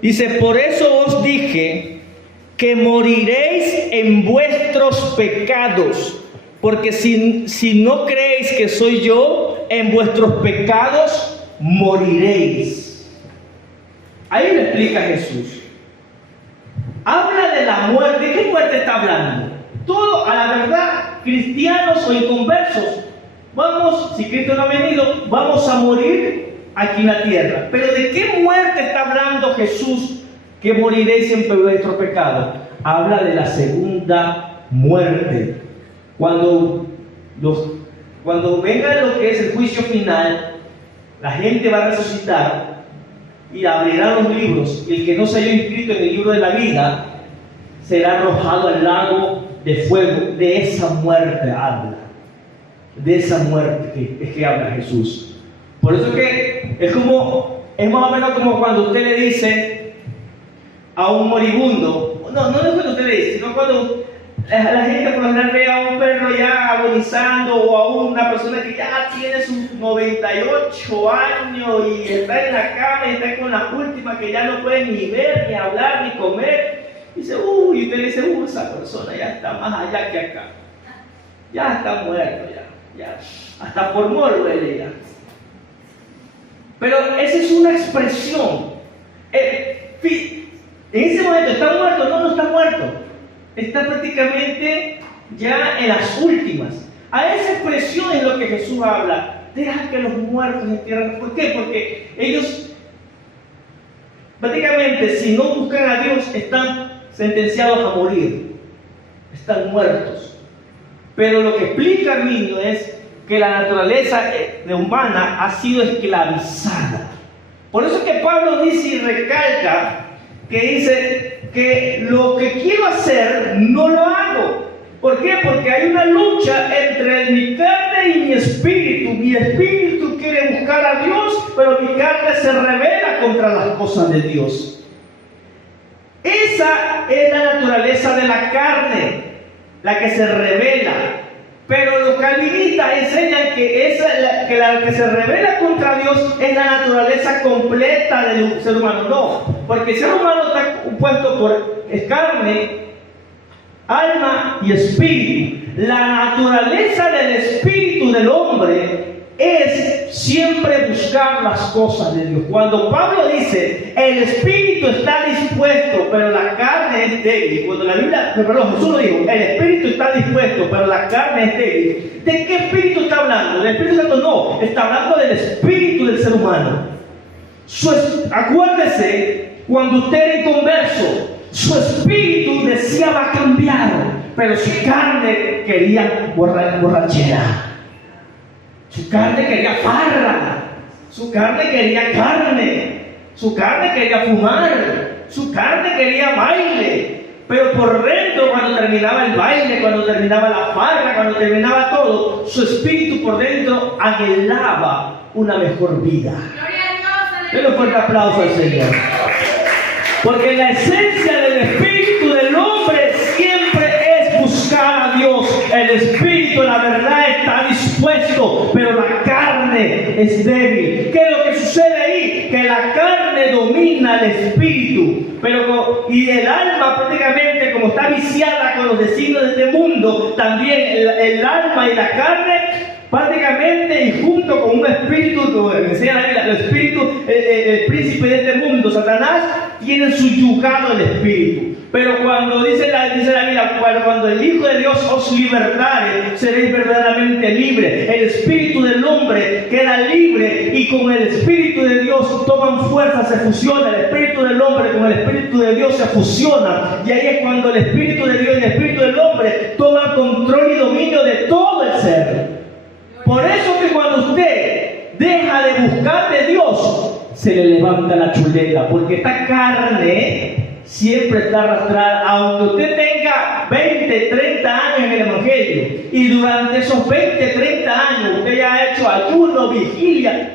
dice: por eso os dije que moriréis en vuestros pecados, porque si no creéis que soy yo, en vuestros pecados moriréis. Ahí lo explica Jesús. Habla de la muerte. ¿De qué muerte está hablando? Todo, a la verdad, cristianos o inconversos, vamos, si Cristo no ha venido, vamos a morir aquí en la tierra. Pero ¿de qué muerte está hablando Jesús? Que moriréis en vuestro pecado. Habla de la segunda muerte. Cuando venga lo que es el juicio final, la gente va a resucitar y abrirá los libros, y el que no se haya inscrito en el libro de la vida será arrojado al lago de fuego. De esa muerte habla, de esa muerte que habla Jesús. Por eso que es más o menos como cuando usted le dice a un moribundo, no es cuando usted le dice, sino cuando la gente por lo general ve a un perro ya agonizando, o a una persona que ya tiene sus 98 años y está en la cama y está con la última, que ya no puede ni ver, ni hablar, ni comer. Y dice, y usted dice, esa persona ya está más allá que acá. Ya está muerto, ya. Hasta por morbo ya. Pero esa es una expresión. En ese momento, ¿está muerto? No está muerto. Está prácticamente ya en las últimas. A esa expresión es lo que Jesús habla. Deja que los muertos entierren. ¿Por qué? Porque ellos prácticamente, si no buscan a Dios, están sentenciados a morir. Están muertos. Pero lo que explica el niño es que la naturaleza humana ha sido esclavizada. Por eso que Pablo dice y recalca que dice que lo que quiero hacer no lo hago. ¿Por qué? Porque hay una lucha entre mi carne y mi espíritu. Mi espíritu quiere buscar a Dios, pero mi carne se rebela contra las cosas de Dios. Esa es la naturaleza de la carne, la que se revela. Pero los calvinistas enseñan que la que se revela contra Dios es la naturaleza completa del ser humano. No, porque el ser humano está compuesto por carne, alma y espíritu. La naturaleza del espíritu del hombre es siempre buscar las cosas de Dios. Cuando Pablo dice, el espíritu está dispuesto, pero la carne es débil. Cuando Jesús lo dijo, el espíritu está dispuesto, pero la carne es débil. ¿De qué espíritu está hablando? ¿Del Espíritu Santo? No, está hablando del espíritu del ser humano. Acuérdese, cuando usted era inconverso, su espíritu deseaba cambiar, pero su carne quería borrachera. Su carne quería farra, su carne quería carne, su carne quería fumar, su carne quería baile. Pero por dentro, cuando terminaba el baile, cuando terminaba la farra, cuando terminaba todo, su espíritu por dentro anhelaba una mejor vida. Denle un fuerte aplauso al Señor. Porque la esencia del espíritu del hombre siempre es buscar a Dios. El espíritu, la verdad, está dispuesto, pero la carne es débil. ¿Qué es lo que sucede ahí? Que la carne domina el espíritu, y el alma prácticamente, como está viciada con los designios de este mundo, también el alma y la carne prácticamente, y junto con un espíritu, como enseña la Biblia, el espíritu, el príncipe de este mundo, Satanás, tiene subyugado el espíritu. Pero cuando dice la Biblia, cuando el Hijo de Dios os libertare, seréis verdaderamente libres. El espíritu del hombre queda libre, y con el espíritu de Dios toman fuerza, se fusiona. El espíritu del hombre con el espíritu de Dios se fusiona, y ahí es cuando el espíritu de Dios y el espíritu del hombre toman control y dominio de todo el ser. Por eso que cuando usted deja de buscar de se le levanta la chuleta, porque esta carne siempre está arrastrada. Aunque usted tenga 20, 30 años en el Evangelio y durante esos 20, 30 años usted ya ha hecho ayuno, vigilia,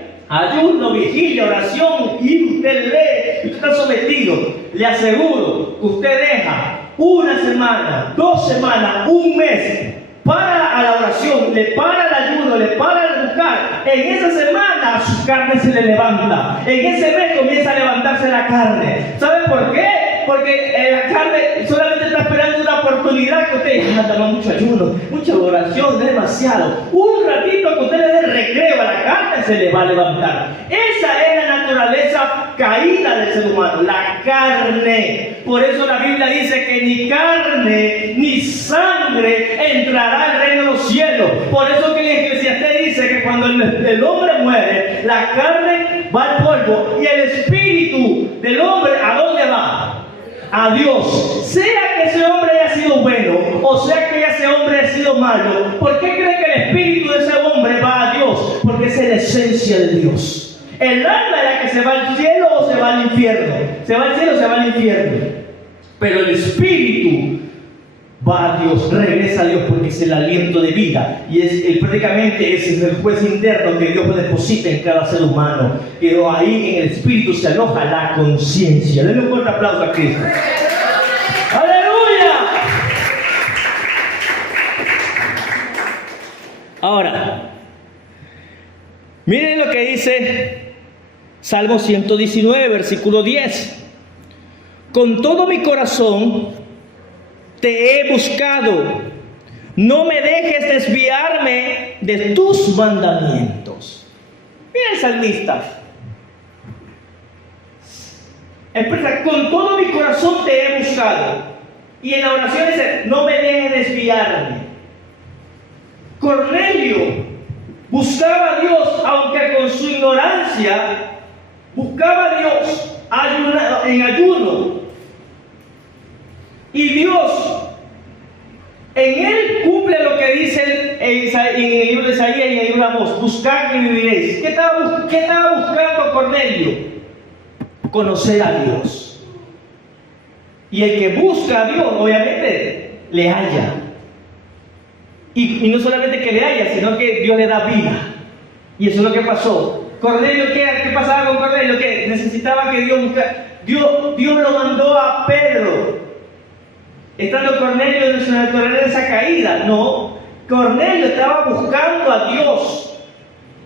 oración, y usted lee, y usted está sometido, le aseguro que usted deja una semana, 2 semanas, un mes para a la oración, le para el ayuno, le para el buscar. En esa semana su carne se le levanta. En ese mes comienza a levantarse la carne. ¿Sabe por qué? Porque la carne solamente está esperando una oportunidad que usted toma mucho ayuno, mucha oración, demasiado. Un ratito que usted le dé recreo a la carne, se le va a levantar. Esa es la naturaleza caída del ser humano, la carne. Por eso la Biblia dice que ni carne ni sangre entrará al reino de los cielos. Por eso que en Eclesiastés dice que cuando el hombre muere, la carne va al polvo y el espíritu del hombre, ¿a dónde va? A Dios. Sea que ese hombre haya sido bueno o sea que ese hombre haya sido malo, ¿por qué cree que el espíritu de ese hombre va a Dios? Porque esa es la esencia de Dios. El alma es la que se va al cielo o se va al infierno. Se va al cielo o se va al infierno. Pero el espíritu va a Dios, regresa a Dios, porque es el aliento de vida. Y prácticamente ese es el juez interno que Dios deposita en cada ser humano. Que ahí en el espíritu se aloja la conciencia. Denle un fuerte aplauso a Cristo. ¡Aleluya! Ahora, miren lo que dice Salmo 119, versículo 10. Con todo mi corazón te he buscado, no me dejes desviarme de tus mandamientos. Mira el salmista. Expresa, con todo mi corazón te he buscado. Y en la oración dice, no me dejes desviarme. Cornelio buscaba a Dios, aunque con su ignorancia, buscaba a Dios en ayuno. Y Dios, en él cumple lo que dice en el libro de Isaías y en el libro de Amós: buscad y viviréis. ¿Qué estaba buscando Cornelio? Conocer a Dios. Y el que busca a Dios, obviamente, le halla. Y no solamente que le halla, sino que Dios le da vida. Y eso es lo que pasó. Cornelio, ¿qué pasaba con Cornelio? Que necesitaba que Dios buscara. Dios lo mandó a Pedro. Estando Cornelio en su naturaleza caída. No, Cornelio estaba buscando a Dios.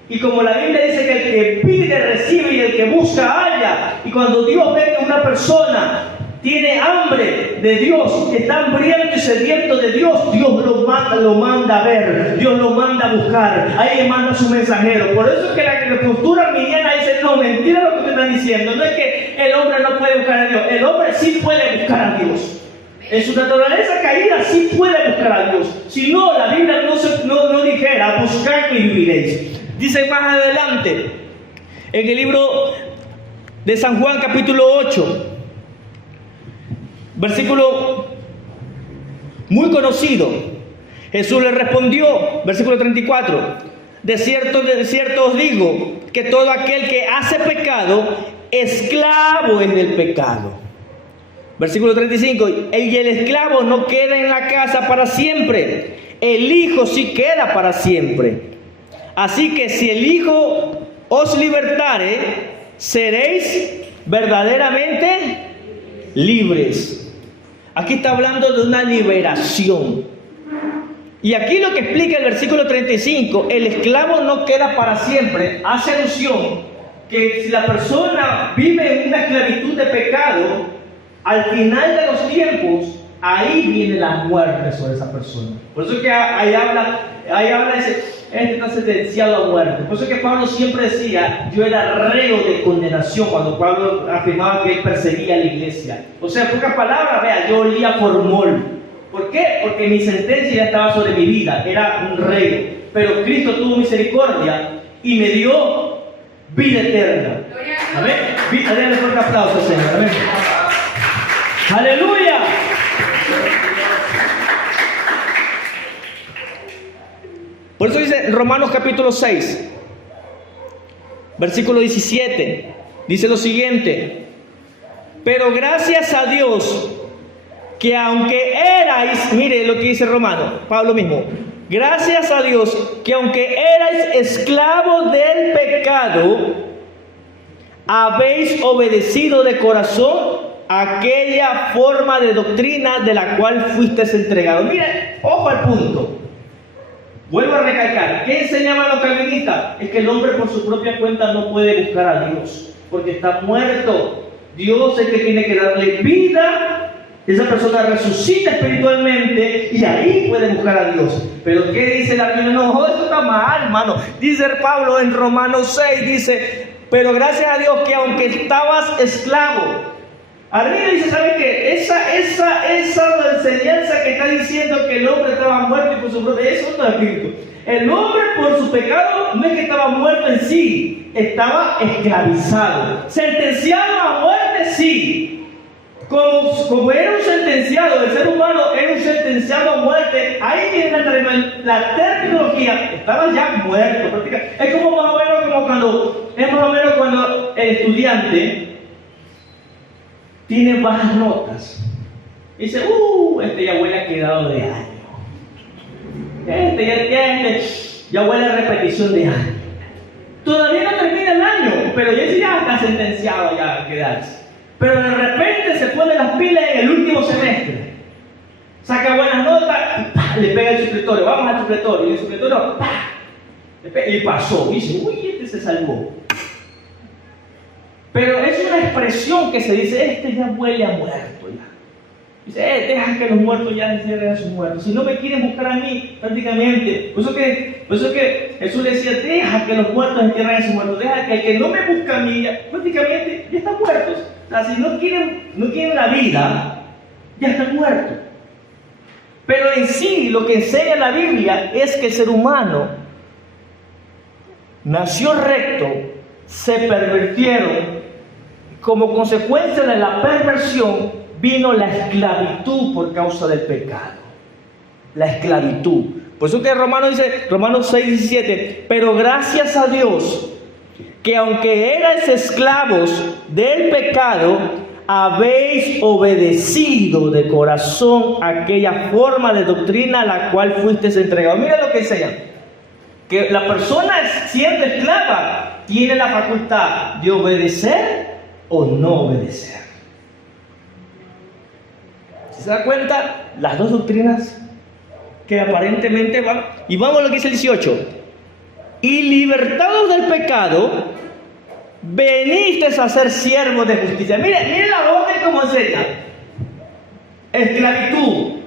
Y como la Biblia dice que el que pide recibe y el que busca halla. Y cuando Dios ve que una persona tiene hambre de Dios, está hambriento y sediento de Dios, Dios lo manda a ver, Dios lo manda a buscar. Ahí le manda a su mensajero. Por eso es que la postura arminiana dice: no, mentira lo que usted está diciendo. No es que el hombre no puede buscar a Dios, el hombre sí puede buscar a Dios. En su naturaleza caída sí puede buscar a Dios. Si no, la Biblia no dijera: buscad y viviréis. Dice más adelante, en el libro de San Juan, capítulo 8, versículo muy conocido. Jesús le respondió, versículo 34: de cierto os digo, que todo aquel que hace pecado, esclavo es del pecado. Versículo 35: y el esclavo no queda en la casa para siempre, el Hijo sí queda para siempre. Así que si el Hijo os libertare, seréis verdaderamente libres. Aquí está hablando de una liberación. Y aquí lo que explica el versículo 35, el esclavo no queda para siempre, hace alusión que si la persona vive en una esclavitud de pecado, al final de los tiempos, ahí viene la muerte sobre esa persona. Por eso es que ahí habla este está sentenciado a muerte. Por eso es que Pablo siempre decía: yo era reo de condenación, cuando Pablo afirmaba que él perseguía a la iglesia. O sea, en pocas palabras, vea, yo olía formol. ¿Por qué? Porque mi sentencia ya estaba sobre mi vida, era un reo. Pero Cristo tuvo misericordia y me dio vida eterna. Amén. Denle un fuerte aplauso, Señor. Amén. ¡Aleluya! Por eso dice Romanos capítulo 6, versículo 17: Dice lo siguiente: pero gracias a Dios que aunque erais, mire lo que dice Romano, Pablo mismo, gracias a Dios que aunque erais esclavos del pecado, habéis obedecido de corazón aquella forma de doctrina de la cual fuisteis entregados. Mire, ojo al punto. Vuelvo a recalcar, ¿qué enseñaban los calvinistas? Es que el hombre por su propia cuenta no puede buscar a Dios, porque está muerto. Dios es el que tiene que darle vida, esa persona resucita espiritualmente y ahí puede buscar a Dios. Pero ¿qué dice la Biblia? No, eso está mal, hermano. Dice Pablo en Romanos 6, dice, pero gracias a Dios que aunque estabas esclavo, arriba dice, ¿sabe qué? Esa enseñanza que está diciendo que el hombre estaba muerto y por su propia, eso no es bíblico. El hombre por su pecado no es que estaba muerto en sí, estaba esclavizado. Sentenciado a muerte, sí. Como era un sentenciado, el ser humano era un sentenciado a muerte, ahí viene la terminología, estaba ya muerto prácticamente. Es como más o menos cuando el estudiante tiene bajas notas. Dice, este ya huele a quedado de año. Ya huele a repetición de año. Todavía no termina el año, pero ya está sentenciado ya a quedarse. Pero de repente se pone las pilas en el último semestre. Saca buenas notas y le pega el supletorio. Vamos al supletorio. Y el supletorio, y pasó. Y dice, este se salvó. Pero es una expresión que se dice, este ya huele a muerto. Ya. Dice, dejan que los muertos ya encierren a sus muertos. Si no me quieren buscar a mí, prácticamente. Por eso que Jesús decía, deja que los muertos encierren a sus muertos. Deja que el que no me busca a mí, prácticamente ya están muertos. O sea, si no quieren la vida, ya están muertos. Pero en sí, lo que enseña la Biblia es que el ser humano nació recto, se pervirtieron. Como consecuencia de la perversión vino la esclavitud por causa del pecado. La esclavitud. Por eso que Romanos 6, 17, pero gracias a Dios que aunque erais esclavos del pecado, habéis obedecido de corazón aquella forma de doctrina a la cual fuisteis entregados. Mira lo que enseña. Que la persona siendo esclava tiene la facultad de obedecer o no obedecer. ¿Se da cuenta? Las dos doctrinas que aparentemente van. Y vamos a lo que dice el 18. Y libertados del pecado, venisteis a ser siervos de justicia. Mire la orden como enseña. Esclavitud.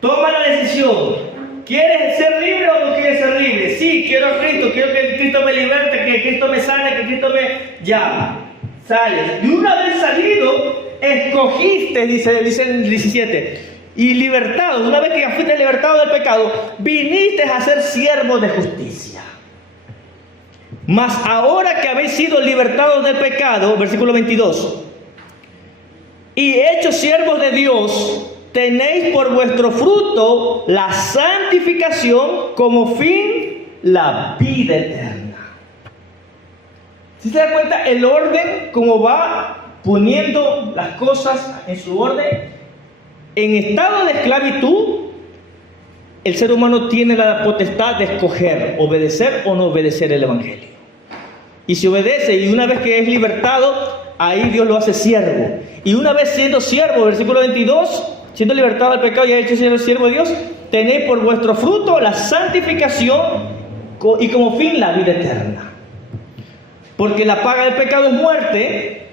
Toma la decisión. ¿Quieres ser libre o no quieres ser libre? Sí, quiero a Cristo. Quiero que Cristo me liberte, que Cristo me sane, que Cristo me llame. Sales. Y una vez salido, escogiste, dice el 17, y libertados, una vez que ya fuiste libertado del pecado, viniste a ser siervos de justicia. Mas ahora que habéis sido libertados del pecado, versículo 22, y hechos siervos de Dios, tenéis por vuestro fruto la santificación, como fin la vida eterna. Si se da cuenta el orden, cómo va poniendo las cosas en su orden. En estado de esclavitud, el ser humano tiene la potestad de escoger, obedecer o no obedecer el Evangelio. Y si obedece, y una vez que es libertado, ahí Dios lo hace siervo. Y una vez siendo siervo, versículo 22, siendo libertado del pecado y ha hecho siervo de Dios, tenéis por vuestro fruto la santificación y como fin la vida eterna. Porque la paga del pecado es muerte.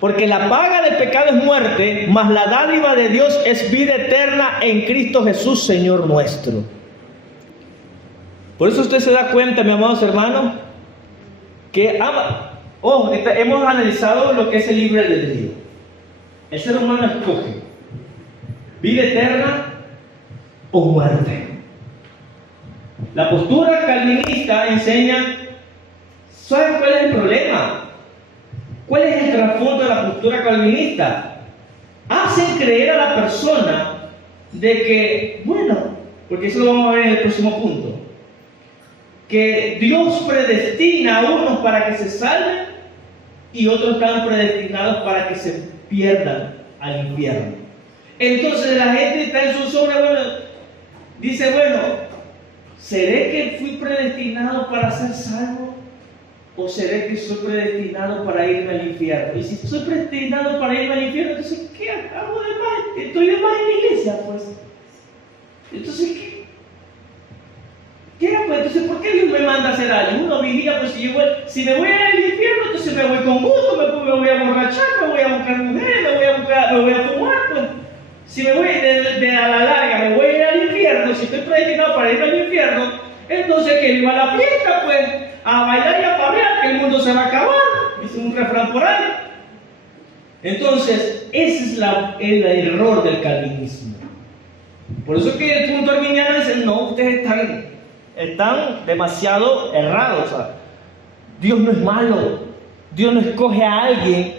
Porque la paga del pecado es muerte, mas la dádiva de Dios es vida eterna en Cristo Jesús, Señor nuestro. Por eso usted se da cuenta, mis amados hermanos, que hemos analizado lo que es el libre albedrío. El ser humano escoge vida eterna o muerte. La postura calvinista enseña, ¿saben cuál es el problema? ¿Cuál es el trasfondo de la postura calvinista? Hacen creer a la persona de que, porque eso lo vamos a ver en el próximo punto, que Dios predestina a unos para que se salven y otros están predestinados para que se pierdan al infierno. Entonces la gente está en su zona, dice, ¿seré que fui predestinado para ser salvo? ¿O seré que soy predestinado para irme al infierno? Y si soy predestinado para irme al infierno, entonces ¿qué hago de más? Estoy de más en la iglesia, pues. Entonces, ¿qué hago? Entonces, ¿por qué Dios me manda a hacer algo? Uno diría, pues si me voy al infierno, entonces me voy con gusto, me voy a emborrachar, me voy a buscar mujeres, me voy a fumar, pues. Si me voy de a la larga, me voy a ir al infierno, si estoy predestinado para ir al infierno, entonces que viva la fiesta, pues, a bailar y a farrear, que el mundo se va a acabar, dice un refrán por ahí. Entonces, ese es el error del calvinismo. Por eso que el punto arminiano dice, no, ustedes están demasiado errados. O sea, Dios no es malo, Dios no escoge a alguien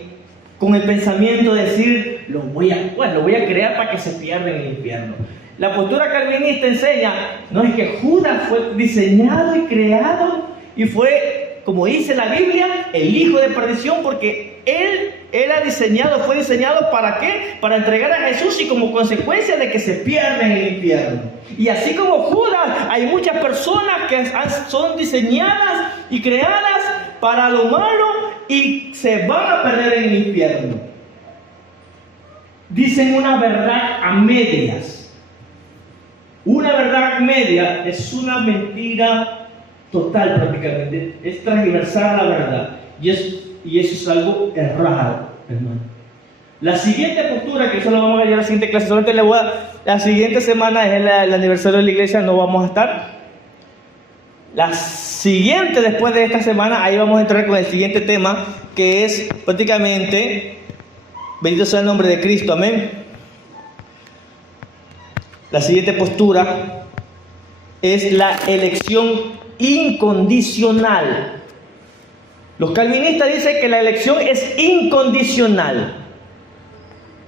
con el pensamiento de decir, lo voy a crear para que se pierda en el infierno. La postura calvinista enseña, no, es que Judas fue diseñado y creado y fue, como dice la Biblia, el hijo de perdición, porque él fue diseñado ¿para qué? Para entregar a Jesús y como consecuencia de que se pierda en el infierno. Y así como Judas, hay muchas personas que son diseñadas y creadas para lo malo y se van a perder en el infierno. Dicen una verdad a medias. Una verdad media es una mentira total prácticamente. Es transversar la verdad. Y eso es algo errado, hermano. La siguiente postura, que eso lo vamos a ver en la siguiente clase, solamente la siguiente semana es el aniversario de la iglesia, no vamos a estar. La siguiente, después de esta semana, ahí vamos a entrar con el siguiente tema, que es prácticamente, bendito sea el nombre de Cristo, amén. La siguiente postura es la elección incondicional. Los calvinistas dicen que la elección es incondicional.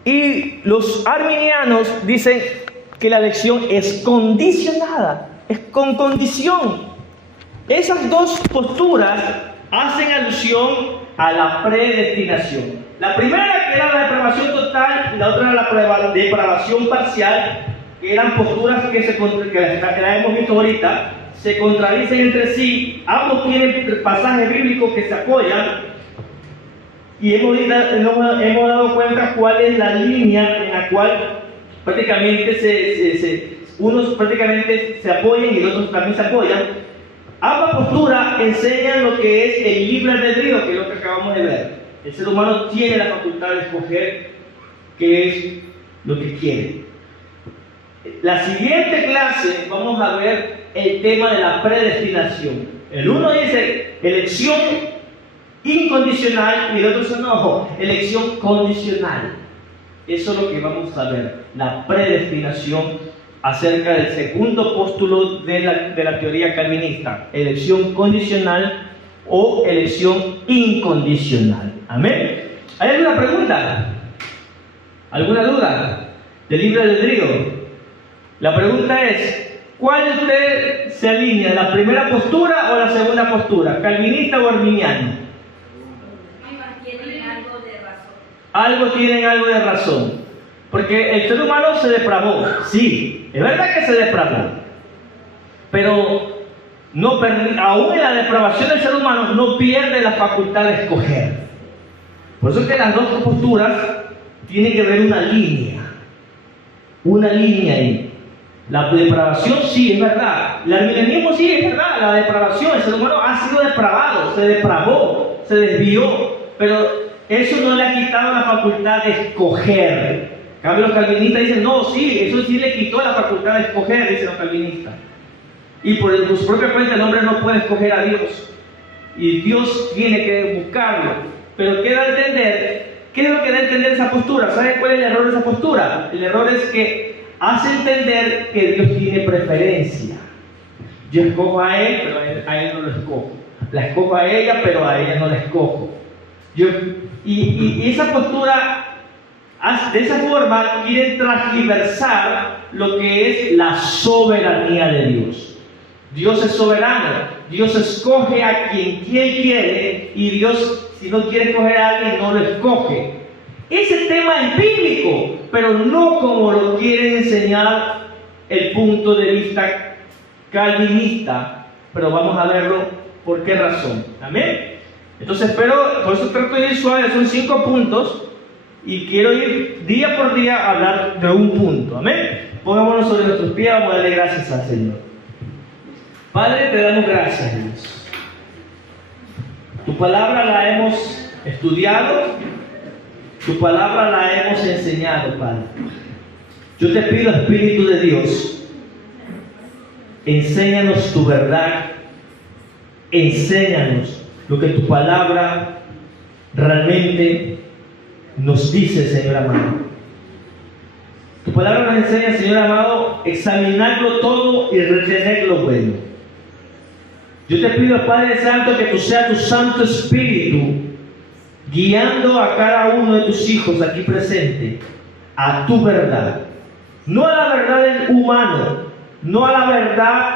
Y los arminianos dicen que la elección es condicionada, es con condición. Esas dos posturas hacen alusión a la predestinación. La primera, que era la depravación total, y la otra era la depravación parcial, que eran posturas que la hemos visto ahorita, se contradicen entre sí. Ambos tienen pasajes bíblicos que se apoyan, y hemos dado cuenta cuál es la línea en la cual prácticamente unos prácticamente se apoyan y los otros también se apoyan. Ambas posturas enseñan lo que es el libre albedrío, que es lo que acabamos de ver. El ser humano tiene la facultad de escoger qué es lo que quiere. La siguiente clase vamos a ver el tema de la predestinación. El uno dice elección incondicional y el otro dice elección condicional. Eso es lo que vamos a ver, la predestinación acerca del segundo póstulo de la teoría calvinista, elección condicional o elección incondicional. Amén. ¿Hay alguna pregunta? ¿Alguna duda del libre albedrío? La pregunta es, ¿cuál de ustedes se alinea, la primera postura o la segunda postura, calvinista o arminiano? Tienen algo de razón. Tienen algo de razón. Porque el ser humano se depravó, sí, es verdad que se depravó, pero aún en la depravación del ser humano no pierde la facultad de escoger. Por eso es que las dos posturas tienen que ver una línea ahí. La depravación sí, es verdad. El arminianismo sí, es verdad. La depravación, el ser humano ha sido depravado, se depravó, se desvió, pero eso no le ha quitado la facultad de escoger. En cambio, los calvinistas dicen, no, sí, eso sí le quitó la facultad de escoger, dicen los calvinistas. Y por su propia cuenta el hombre no puede escoger a Dios. Y Dios tiene que buscarlo. Pero ¿qué da a entender? ¿Qué es lo que da a entender esa postura? ¿Saben cuál es el error de esa postura? El error es que hace entender que Dios tiene preferencia. Yo escojo a él, pero a él no lo escojo. La escojo a ella, pero a ella no la escojo. Y esa postura, de esa forma, quiere transgiversar lo que es la soberanía de Dios. Dios es soberano, Dios escoge a quien quiere y Dios Si no quiere escoger a alguien, no lo escoge. Ese tema es bíblico, pero no como lo quiere enseñar el punto de vista calvinista. Pero vamos a verlo por qué razón. Amén. Entonces, pero por eso trato de ir suave, son 5 puntos. Y quiero ir día por día a hablar de un punto. Amén. Pongámonos sobre nuestros pies, vamos a darle gracias al Señor. Padre, te damos gracias, Dios. Tu palabra la hemos estudiado, tu palabra la hemos enseñado, Padre. Yo te pido, Espíritu de Dios, enséñanos tu verdad, enséñanos lo que tu palabra realmente nos dice, Señor amado. Tu palabra nos enseña, Señor amado, examinarlo todo y retener lo bueno. Yo te pido, Padre Santo, que tú seas tu Santo Espíritu guiando a cada uno de tus hijos aquí presentes a tu verdad. No a la verdad del humano, no a la verdad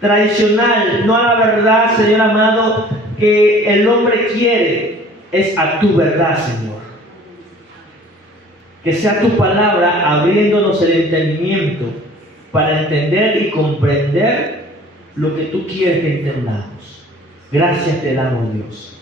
tradicional, no a la verdad, Señor amado, que el hombre quiere, es a tu verdad, Señor. Que sea tu palabra abriéndonos el entendimiento para entender y comprender lo que tú quieres que entendamos. Gracias te damos, Dios.